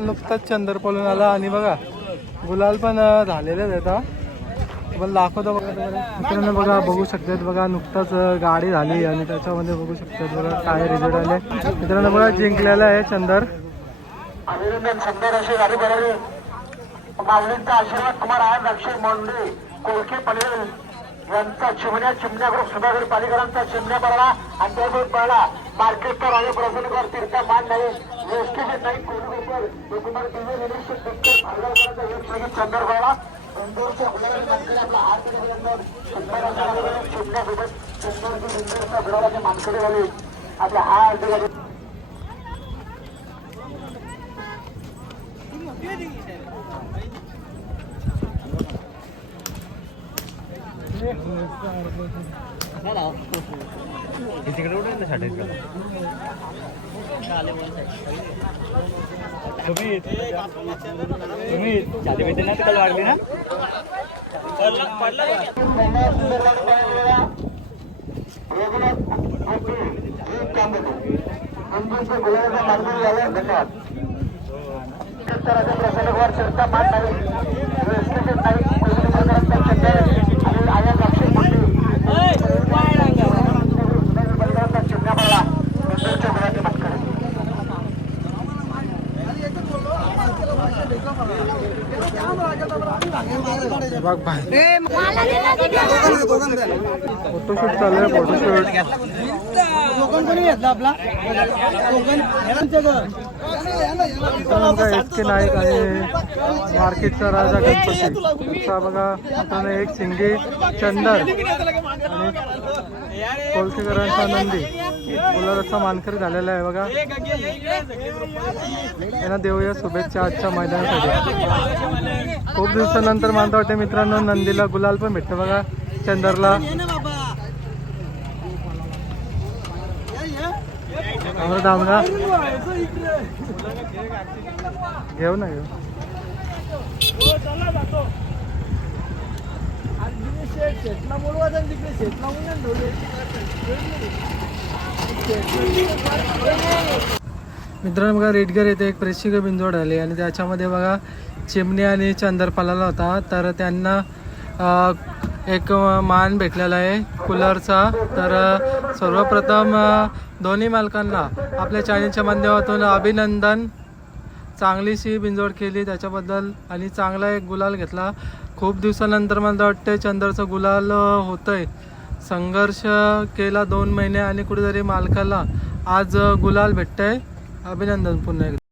नुकताच चंदर पळून आला आणि बघा गुलाल पण झालेले आता पण दाखवतो बघा मित्रांनो. बघा बघू शकतात बघा नुकताच गाडी झाली आणि त्याच्यामध्ये बघू शकतात बघा काय रिझल्ट आले मित्रांनो. बघा जिंकलेला आहे चंदर. अभिनंदन. सुंदर अशी गाडी बनवली. माऊलींचा आशीर्वाद कुमार आज अक्षय मोंडे कोळके पनवेल यांचा चिमण्या ग्रुप सुधागड पालिकरांचा चिमण्या पडला आणि त्यासोबत पडला मार्केटचा राजा प्रसन्नकर तीर्थ मान नाही वेस्टेज नाही कोल्हापूर कुमार टीव्ही निरीक्षक डॉक्टर भागवतरांचा एक संगीत चंदर पडला इंदोरच्या गुलाबाचे आपला हात सुंदर अशा चिमण्यासोबत सुंदरचा गुलाबाचे मानकरी झाले आपल्या हा तिकडे उडे ना साठे तुम्ही चाली भेटते ना तिकडे लागली ना फोटोशूट चालू आहे. फोटोशूट एस के नाईक आणि मार्केटचा राजा गणपतीचा बघा आता एक सिंगी चंदर आणि कोलकेकरांचा नंदी गुलाबाचा मानकरी झालेला आहे बघा. यांना देऊया शुभेच्छा आजच्या मैदानासाठी. खूप दिवसानंतर मला वाटते मित्रांनो नंदीला गुलाल पण भेटतं बघा चंदरला. दामगा घेऊ ना घेऊ मित्रांनो. बघा रेडगर येथे एक प्रेक्षिक बिंजोड आले आणि त्याच्यामध्ये बघा चिमणी आणि चंदर पळाला होता तर त्यांना एक मान भेटलेला आहे कूलरचा. तर सर्वप्रथम दोन्ही मालकांना आपल्या चॅनलच्या माध्यमातून अभिनंदन. चांगलीशी बिंजोड केली त्याच्याबद्दल आणि चांगला एक गुलाल घेतला. खूप दिवसानंतर मला वाटतं चंदरचा गुलाल होतंय. संघर्ष केला 2 महिने आणि कुठेतरी मालकाला आज गुलाल भेटतंय. अभिनंदन पुन्हा एकदा.